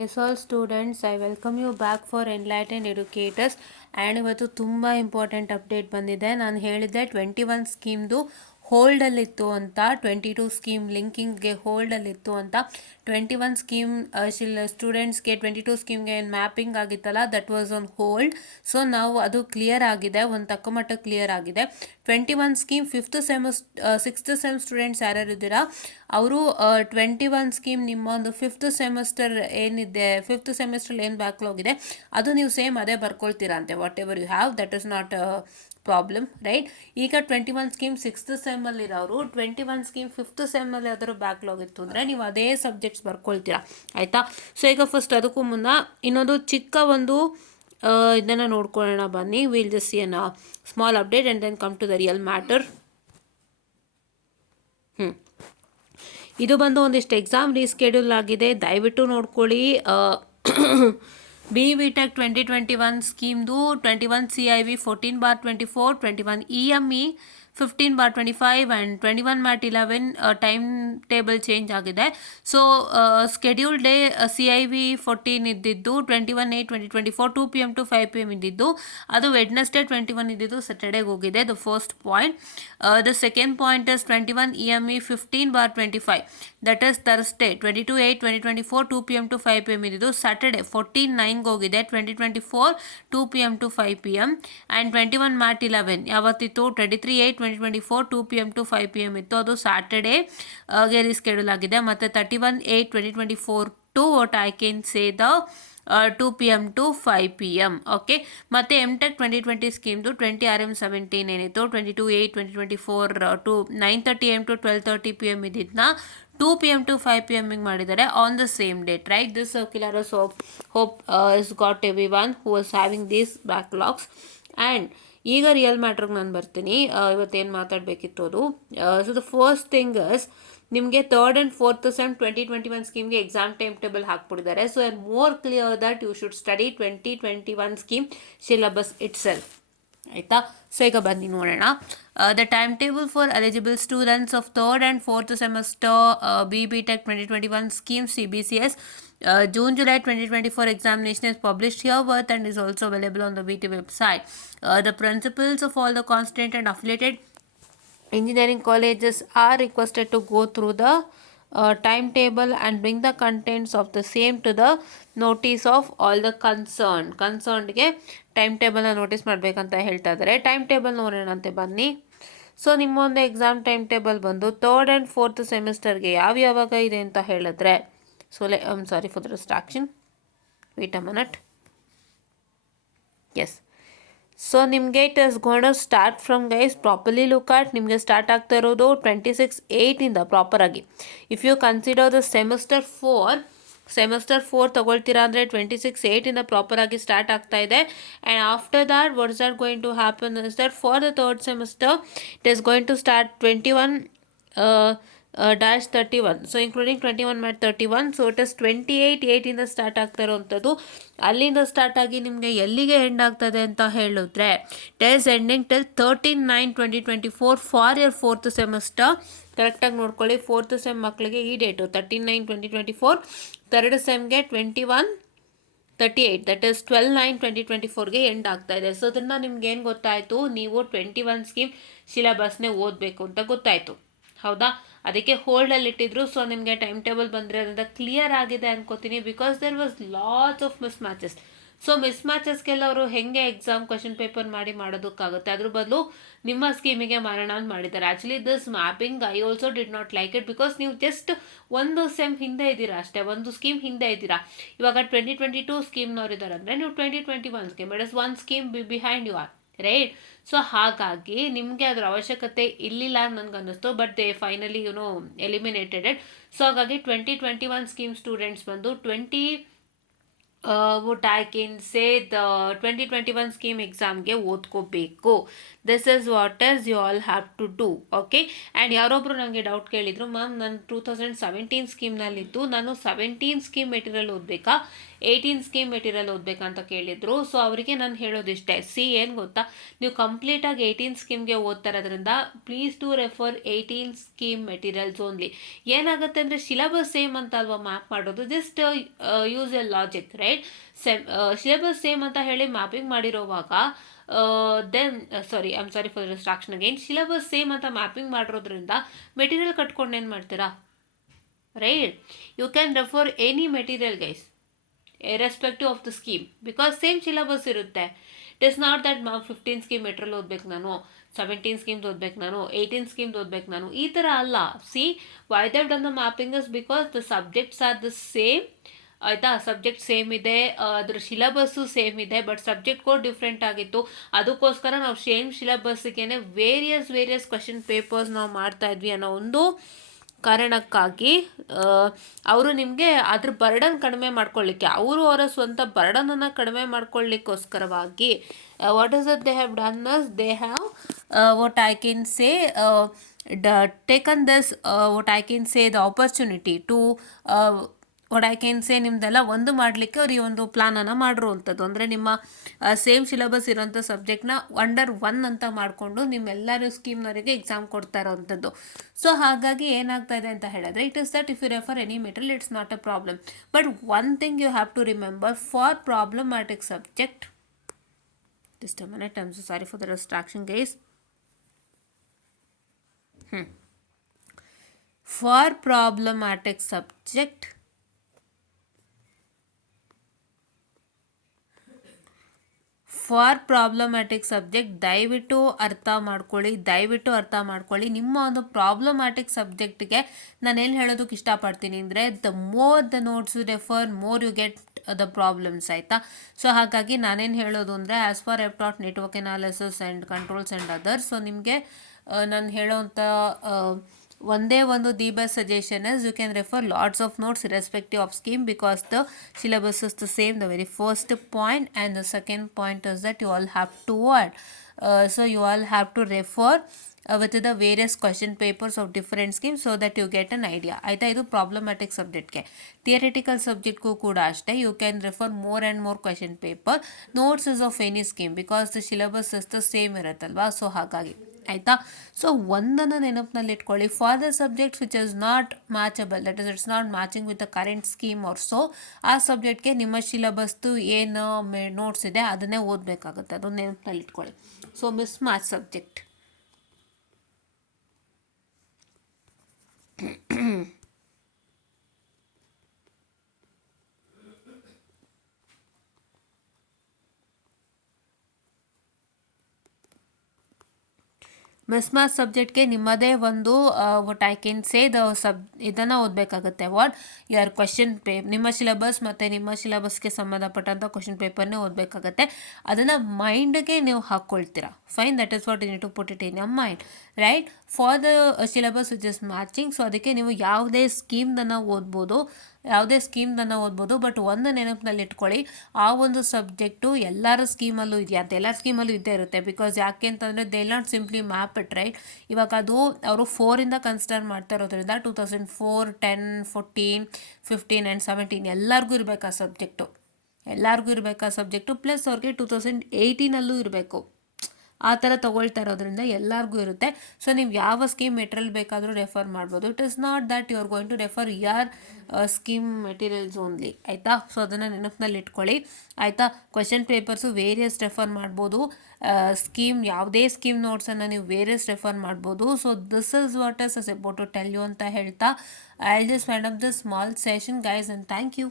Yes, all students, I welcome you back for Enlightened Educators. And ಇವತ್ತು ತುಂಬ important update ಬಂದಿದೆ. ನಾನು ಹೇಳಿದ್ದೆ 21 ಸ್ಕೀಮ್ದು ಹೋಲ್ಡಲ್ಲಿತ್ತು ಅಂತ, 22 ಸ್ಕೀಮ್ ಲಿಂಕಿಂಗ್ಗೆ ಹೋಲ್ಡಲ್ಲಿತ್ತು ಅಂತ. 21 ಸ್ಕೀಮ್ ಸ್ಟೂಡೆಂಟ್ಸ್ಗೆ 22 ಸ್ಕೀಮ್ಗೆ ಏನು ಮ್ಯಾಪಿಂಗ್ ಆಗಿತ್ತಲ್ಲ, that was on hold. So ನಾವು ಅದು ಕ್ಲಿಯರ್ ಆಗಿದೆ, ಒಂದು ತಕ್ಕ ಮಟ್ಟ ಕ್ಲಿಯರ್ ಆಗಿದೆ. 21 ಸ್ಕೀಮ್ ಸಿಕ್ಸ್ತ್ ಸೆಮ್ ಸ್ಟೂಡೆಂಟ್ಸ್ ಯಾರ್ಯಾರು ಇದ್ದೀರಾ ಅವರು 21 ಸ್ಕೀಮ್ ನಿಮ್ಮ ಒಂದು ಫಿಫ್ತ್ ಸೆಮಿಸ್ಟರ್ ಏನಿದೆ, ಫಿಫ್ತ್ ಸೆಮಿಸ್ಟರ್ ಏನು ಬ್ಯಾಕ್ಲಾಗ್ ಇದೆ ಅದು ನೀವು ಸೇಮ್ ಅದೇ ಬರ್ಕೊಳ್ತೀರಾ ಅಂತೆ. Whatever you have, that is not problem, right? ಈಗ 21 ಸ್ಕೀಮ್ ಸಿಕ್ಸ್ತ್ ಸೆಮ್ಮಲ್ಲಿರೋರು 21 ಸ್ಕೀಮ್ ಫಿಫ್ತ್ ಸೆಮ್ಮಲ್ಲಿ ಯಾವ್ದಾದ್ರು ಬ್ಯಾಕ್ಲಾಗ್ ಇತ್ತು ಅಂದರೆ ನೀವು ಅದೇ ಸಬ್ಜೆಕ್ಟ್ಸ್ ಬರ್ಕೊಳ್ತೀರಾ, ಆಯಿತಾ? ಸೊ ಈಗ ಫಸ್ಟ್ ಅದಕ್ಕೂ ಮುನ್ನ ಇನ್ನೊಂದು ಚಿಕ್ಕ ಒಂದು ಇದನ್ನು ನೋಡ್ಕೊಳ್ಳೋಣ ಬನ್ನಿ. Will just see an small update and then come to the real matter. ಇದು ಬಂದು ಒಂದಿಷ್ಟು ಎಕ್ಸಾಮ್ ರೀಸ್ಕೆಡ್ಯೂಲ್ ಆಗಿದೆ, ದಯವಿಟ್ಟು ನೋಡ್ಕೊಳ್ಳಿ. ಬಿ ಟೆಕ್ 2021 ಸ್ಕೀಮ್ದು 21 CIV 14/24, 21 EME 15/25 and 21 MAT 11 time table change ಆಗಿದೆ. ಸೊ ಸ್ಕೆಡ್ಯೂಲ್ ಡೇ CIV 14 ಇದ್ದಿದ್ದು 21/8/2024 2 PM to 5 PM ಇದ್ದಿದ್ದು, ಅದು ವೆಡ್ನೆಸ್ಡೇ 21 ಇದ್ದಿದ್ದು ಸ್ಯಾಟರ್ಡೇಗೆ ಹೋಗಿದೆ. The first point. The second point is 21 EME 15/25, that is Thursday 22/8/2024 2 PM to 5 PM ಇದ್ದಿದ್ದು Saturday 14/9 ಹೋಗಿದೆ 2024 2 PM to 5 PM. And 21 MAT 11 ಯಾವತ್ತಿತ್ತು 23/8/2024 2 PM to 5 PM ಇತ್ತು, ಅದು Saturday ಗೆ ರೀಸ್ಕೆಡ್ಯೂಲ್ ಆಗಿದೆ. ಮತ್ತು 31/8/2024 to what I can say the 2 PM to 5 PM. Okay. ಮತ್ತು MTech 2020 ಸ್ಕೀಮ್ದು 20 RM17 ಏನಿತ್ತು 22/8/2024 ಟು 9:30 AM to 12:30 PM ಇದ್ದಿದ್ದನ್ನ 2 PM to 5 PM ಮಾಡಿದ್ದಾರೆ on the same date, right? This circular hope is got every one who was having these backlogs. And ಈಗ real ಮ್ಯಾಟ್ರಿಗೆ ನಾನು ಬರ್ತೀನಿ. ಇವತ್ತೇನು ಮಾತಾಡಬೇಕಿತ್ತು ಅದು. So the first thing is, ನಿಮಗೆ ಥರ್ಡ್ ಆ್ಯಂಡ್ ಫೋರ್ತ್ ಸೆಮ್ 2021 ಸ್ಕೀಮ್ಗೆ ಎಕ್ಸಾಮ್ ಟೈಮ್ ಟೇಬಲ್ ಹಾಕ್ಬಿಟ್ಟಿದ್ದಾರೆ. So I am more clear that you should study 2021 scheme syllabus itself, ಆಯಿತಾ? ಸೊ ಈಗ ಬನ್ನಿ ನೋಡೋಣ. The time table for eligible students of third and fourth semester B Tech 2021 scheme CBCS June-July 2024 examination is published herewith and is also available on the BT website. The principals of all the constituent and affiliated engineering colleges are requested to go through the timetable and bring the contents of the same to the notice of all the ಕನ್ಸರ್ನ್ಡ್ಗೆ time ಟೇಬಲ್ನ notice ಮಾಡಬೇಕಂತ ಹೇಳ್ತಾ ಇದ್ದಾರೆ. Time table ನೋಡೋಣಂತೆ ಬನ್ನಿ. So ನಿಮ್ಮೊಂದು exam time table ಬಂದು third and fourth ಸೆಮಿಸ್ಟರ್ಗೆ ಯಾವಾಗ ಇದೆ ಅಂತ ಹೇಳಿದ್ರೆ, so sorry for the distraction, wait a minute. Yes, so ನಿಮಗೆ it is going to start from guys, properly look at. ನಿಮಗೆ ಸ್ಟಾರ್ಟ್ ಆಗ್ತಾ ಇರೋದು 26/8 ಪ್ರಾಪರಾಗಿ. If you consider the semester 4 ತಗೊಳ್ತೀರಾ ಅಂದರೆ 26/8 ಪ್ರಾಪರಾಗಿ ಸ್ಟಾರ್ಟ್ ಆಗ್ತಾ ಇದೆ. And after that what is that going to happen is that for the third semester it is going to start 21/31, so including 21 mat 31. So it is 28/8 start ಆಗ್ತಾ ಇರೋವಂಥದ್ದು. ಅಲ್ಲಿಂದ start ಆಗಿ ನಿಮಗೆ ಎಲ್ಲಿಗೆ ಎಂಡ್ ಆಗ್ತದೆ ಅಂತ ಹೇಳಿದ್ರೆ, it is ending till 13/9/2024 for your fourth semester. ಕರೆಕ್ಟಾಗಿ ನೋಡ್ಕೊಳ್ಳಿ, ಫೋರ್ತ್ ಸೆಮ್ ಮಕ್ಕಳಿಗೆ ಈ ಡೇಟು 13/9/2024, ಥರ್ಡ್ ಸೆಮ್ಗೆ 21/38, ದಟ್ ಈಸ್ 12/9/2024ಗೆ ಎಂಡ್ ಆಗ್ತಾ ಇದೆ. ಸೊ ಅದನ್ನು ನಿಮ್ಗೆ ಏನು ಗೊತ್ತಾಯಿತು, ನೀವು 21 ಸ್ಕೀಮ್ ಸಿಲೆಬಸ್ನೇ ಓದಬೇಕು ಅಂತ ಗೊತ್ತಾಯಿತು, ಹೌದಾ? ಅದಕ್ಕೆ ಹೋಲ್ಡಲ್ಲಿ ಇಟ್ಟಿದ್ರು. ಸೊ ನಿಮಗೆ ಟೈಮ್ ಟೇಬಲ್ ಬಂದಿರೋದ್ರಿಂದ ಕ್ಲಿಯರ್ ಆಗಿದೆ ಅನ್ಕೋತೀನಿ, because there was lots of mismatches. So ಮಿಸ್ ಮ್ಯಾಚಸ್ಗೆಲ್ಲ ಅವರು ಹೆಂಗೆ ಎಕ್ಸಾಮ್ ಕ್ವಶನ್ ಪೇಪರ್ ಮಾಡೋದಕ್ಕಾಗುತ್ತೆ, ಅದ್ರ ಬದಲು ನಿಮ್ಮ ಸ್ಕೀಮಿಗೆ ಮಾಡೋಣ ಅಂತ ಮಾಡಿದ್ದಾರೆ. Actually this mapping I also did not like it, because ನೀವು ಜಸ್ಟ್ ಒಂದು ಸೆಮ್ ಹಿಂದೆ ಇದ್ದೀರಾ ಅಷ್ಟೇ, ಒಂದು ಸ್ಕೀಮ್ ಹಿಂದೆ ಇದ್ದೀರಾ. ಇವಾಗ 2022 ಸ್ಕೀಮ್ನವ್ರು ಇದ್ದಾರೆ ಅಂದರೆ ನೀವು 2021 scheme, it is one scheme behind you are, right? So ಹಾಗಾಗಿ ನಿಮಗೆ ಅದರ ಅವಶ್ಯಕತೆ ಇರಲಿಲ್ಲ ನನಗೆ ಅನ್ನಿಸ್ತು, but they finally eliminated it. So ಹಾಗಾಗಿ 2021 ಸ್ಕೀಮ್ ಸ್ಟೂಡೆಂಟ್ಸ್ ಬಂದು what I can say, the 2021 scheme ಎಕ್ಸಾಮ್ಗೆ ಓದ್ಕೋಬೇಕು. This is what is you all have to do. Okay. And ಯಾರೊಬ್ಬರು ನನಗೆ ಡೌಟ್ ಕೇಳಿದರು, ಮ್ಯಾಮ್ ನಾನು 2017 ಸ್ಕೀಮ್ನಲ್ಲಿದ್ದು ನಾನು 17 ಸ್ಕೀಮ್ ಮೆಟೀರಿಯಲ್ ಓದಬೇಕಾ 18 ಸ್ಕೀಮ್ ಮೆಟೀರಿಯಲ್ ಓದಬೇಕಾ ಅಂತ ಕೇಳಿದರು. ಸೊ ಅವರಿಗೆ ನಾನು ಹೇಳೋದಿಷ್ಟೇ, ಏನು ಗೊತ್ತಾ, ನೀವು ಕಂಪ್ಲೀಟಾಗಿ 18 ಸ್ಕೀಮ್ಗೆ ಓದ್ತಾ ಇರೋದ್ರಿಂದ please to refer 18 scheme materials only. ಏನಾಗುತ್ತೆ ಅಂದರೆ ಸಿಲೆಬಸ್ ಸೇಮ್ ಅಂತ ಅಲ್ವಾ ಮ್ಯಾಪ್ ಮಾಡೋದು, just use a logic, right. Syllabus same ಅಂತ ಹೇಳಿ ಮ್ಯಾಪಿಂಗ್ ಮಾಡಿರೋವಾಗ then sorry for distraction again, syllabus same ಅಂತ ಮ್ಯಾಪಿಂಗ್ ಮಾಡಿರೋದ್ರಿಂದ ಮೆಟೀರಿಯಲ್ ಕಟ್ಕೊಂಡು ಏನು ಮಾಡ್ತೀರಾ, right. You can refer any material guys irrespective of the scheme, because same syllabus ಇರುತ್ತೆ. It is not that 15 scheme material ಓದ್ಬೇಕು ನಾನು, 17 ಸ್ಕೀಮ್ಸ್ ಓದ್ಬೇಕು ನಾನು, 18 ಸ್ಕೀಮ್ಸ್ ಓದ್ಬೇಕು ನಾನು, ಈ ಥರ ಅಲ್ಲ. See why they've done the mapping is because the subjects are the same. ಆಯಿತಾ, ಸಬ್ಜೆಕ್ಟ್ ಸೇಮ್ ಇದೆ, ಅದ್ರ ಸಿಲೆಬಸ್ಸು ಸೇಮ್ ಇದೆ, ಬಟ್ ಸಬ್ಜೆಕ್ಟ್ ಕೋಡ್ ಡಿಫ್ರೆಂಟ್ ಆಗಿತ್ತು. ಅದಕ್ಕೋಸ್ಕರ ನಾವು ಸೇಮ್ ಸಿಲೆಬಸ್ಸಿಗೆ ವೇರಿಯಸ್ ಕ್ವಶನ್ ಪೇಪರ್ಸ್ ನಾವು ಮಾಡ್ತಾಯಿದ್ವಿ ಅನ್ನೋ ಒಂದು ಕಾರಣಕ್ಕಾಗಿ ಅವರು ನಿಮಗೆ ಅದ್ರ ಬರ್ಡನ್ ಕಡಿಮೆ ಮಾಡ್ಕೊಳ್ಳಿಕ್ಕೆ, ಅವರ ಸ್ವಂತ ಬರ್ಡನನ್ನು ಕಡಿಮೆ ಮಾಡ್ಕೊಳ್ಳಿಕ್ಕೋಸ್ಕರವಾಗಿ what is that they have done us, they have what I can say taken this what I can say the opportunity to what I can say ನಿಮ್ಮದೆಲ್ಲ ಒಂದು ಮಾಡಲಿಕ್ಕೆ ಅವ್ರು ಈ ಒಂದು ಪ್ಲಾನನ್ನು ಮಾಡಿರುವಂಥದ್ದು. ಅಂದರೆ ನಿಮ್ಮ ಸೇಮ್ ಸಿಲೆಬಸ್ ಇರೋಂಥ ಸಬ್ಜೆಕ್ಟ್ನ ಅಂಡರ್ 1 ಅಂತ ಮಾಡಿಕೊಂಡು ನಿಮ್ಮೆಲ್ಲರೂ ಸ್ಕೀಮ್ನವರಿಗೆ ಎಕ್ಸಾಮ್ ಕೊಡ್ತಾ ಇರೋವಂಥದ್ದು. ಸೊ ಹಾಗಾಗಿ ಏನಾಗ್ತಾ ಇದೆ ಅಂತ ಹೇಳಿದ್ರೆ, it is that if you refer any material it's not a problem, but one thing you have to remember, for problematic subject, just a minute, I'm so sorry for the distraction guys. For problematic subject, ದಯವಿಟ್ಟು ಅರ್ಥ ಮಾಡ್ಕೊಳ್ಳಿ. ನಿಮ್ಮ ಒಂದು problematic ಸಬ್ಜೆಕ್ಟ್ಗೆ ನಾನೇನು ಹೇಳೋದಕ್ಕೆ ಇಷ್ಟಪಡ್ತೀನಿ ಅಂದರೆ, the more the notes you refer, more you get the problems, ಆಯಿತಾ. ಸೊ ಹಾಗಾಗಿ ನಾನೇನು ಹೇಳೋದು ಅಂದರೆ, as for I've taught network analysis and controls and others, so ನಿಮಗೆ ನಾನು ಹೇಳೋವಂಥ ಒಂದೇ ಒಂದು the best suggestion is you can refer lots of notes irrespective of scheme, because the syllabus is the same, the very first point. And the second point is that you all have to what, so you all have to refer with the various question papers of different schemes so that you get an idea, ಆಯಿತಾ. ಇದು problematic ಸಬ್ಜೆಕ್ಟ್ಗೆ. Theoretical ಸಬ್ಜೆಕ್ಟ್ಗೂ ಕೂಡ ಅಷ್ಟೇ, you can refer more and more question paper, notes is of any scheme, because the syllabus is the same ಇರುತ್ತಲ್ವಾ. So ಹಾಗಾಗಿ ಆಯಿತಾ. So ಒಂದನ್ನು ನೆನಪಿನಲ್ಲಿ ಇಟ್ಕೊಳ್ಳಿ, for the subjects which is not matchable, that is it's not matching with the current scheme or so, ಆ ಸಬ್ಜೆಕ್ಟ್ಗೆ ನಿಮ್ಮ ಸಿಲೆಬಸ್ದು ಏನು ನೋಟ್ಸ್ ಇದೆ ಅದನ್ನೇ ಓದಬೇಕಾಗುತ್ತೆ, ಅದನ್ನು ನೆನಪಿನಲ್ಲಿ ಇಟ್ಕೊಳ್ಳಿ. So mismatch subject. ಮಿಸ್ ಸಬ್ಜೆಕ್ಟ್ಗೆ ನಿಮ್ಮದೇ ಒಂದು what I can say the ಇದನ್ನು ಓದಬೇಕಾಗುತ್ತೆ. ವಾಟ್ ಯುವರ್ ಕ್ವಶನ್ ನಿಮ್ಮ ಸಿಲೆಬಸ್ ಮತ್ತು ನಿಮ್ಮ ಸಿಲೆಬಸ್ಗೆ ಸಂಬಂಧಪಟ್ಟಂಥ ಕ್ವಶನ್ ಪೇಪರ್ನೇ ಓದಬೇಕಾಗತ್ತೆ. ಅದನ್ನು ಮೈಂಡ್ಗೆ ನೀವು ಹಾಕ್ಕೊಳ್ತೀರಾ, fine, that is what you need to put it in your mind, right. For the syllabus which is matching, so ಅದಕ್ಕೆ ನೀವು ಯಾವುದೇ ಸ್ಕೀಮ್ದನ್ನು ಓದ್ಬೋದು, ಬಟ್ ಒಂದು ನೆನಪಿನಲ್ಲಿ ಇಟ್ಕೊಳ್ಳಿ, ಆ ಒಂದು ಸಬ್ಜೆಕ್ಟು ಎಲ್ಲರ ಸ್ಕೀಮಲ್ಲೂ ಇದೆಯಾ ಅಂತ. ಎಲ್ಲರ ಸ್ಕೀಮಲ್ಲೂ ಇದ್ದೇ ಇರುತ್ತೆ, ಬಿಕಾಸ್ ಯಾಕೆ ಅಂತಂದರೆ they not simply map it, right. ಇವಾಗ ಅದು ಅವರು 4 ಕನ್ಸಿಡರ್ ಮಾಡ್ತಾ ಇರೋದ್ರಿಂದ 2004, 10, 14, 15 ಆ್ಯಂಡ್ 17 ಎಲ್ಲರಿಗೂ ಇರಬೇಕು ಆ ಸಬ್ಜೆಕ್ಟು, ಪ್ಲಸ್ ಅವ್ರಿಗೆ 2018 ಇರಬೇಕು, ಆ ಥರ ತೊಗೊಳ್ತಾ ಇರೋದ್ರಿಂದ ಎಲ್ಲರಿಗೂ ಇರುತ್ತೆ. ಸೊ ನೀವು ಯಾವ ಸ್ಕೀಮ್ ಮೆಟೀರಿಯಲ್ ಬೇಕಾದರೂ ರೆಫರ್ ಮಾಡ್ಬೋದು. It is not that you are going to refer your scheme materials only, ಆಯಿತಾ. ಸೊ ಅದನ್ನು ನೆನಪಿನಲ್ಲಿ ಇಟ್ಕೊಳ್ಳಿ, ಆಯಿತಾ. ಕ್ವೆಶನ್ ಪೇಪರ್ಸು ವೇರಿಯಸ್ ರೆಫರ್ ಮಾಡ್ಬೋದು, ಯಾವುದೇ ಸ್ಕೀಮ್ ನೋಟ್ಸನ್ನು ನೀವು ವೇರಿಯಸ್ ರೆಫರ್ ಮಾಡ್ಬೋದು. So this is what is about to tell you ಅಂತ ಹೇಳ್ತಾ, I will just wind up this small session guys, and thank you.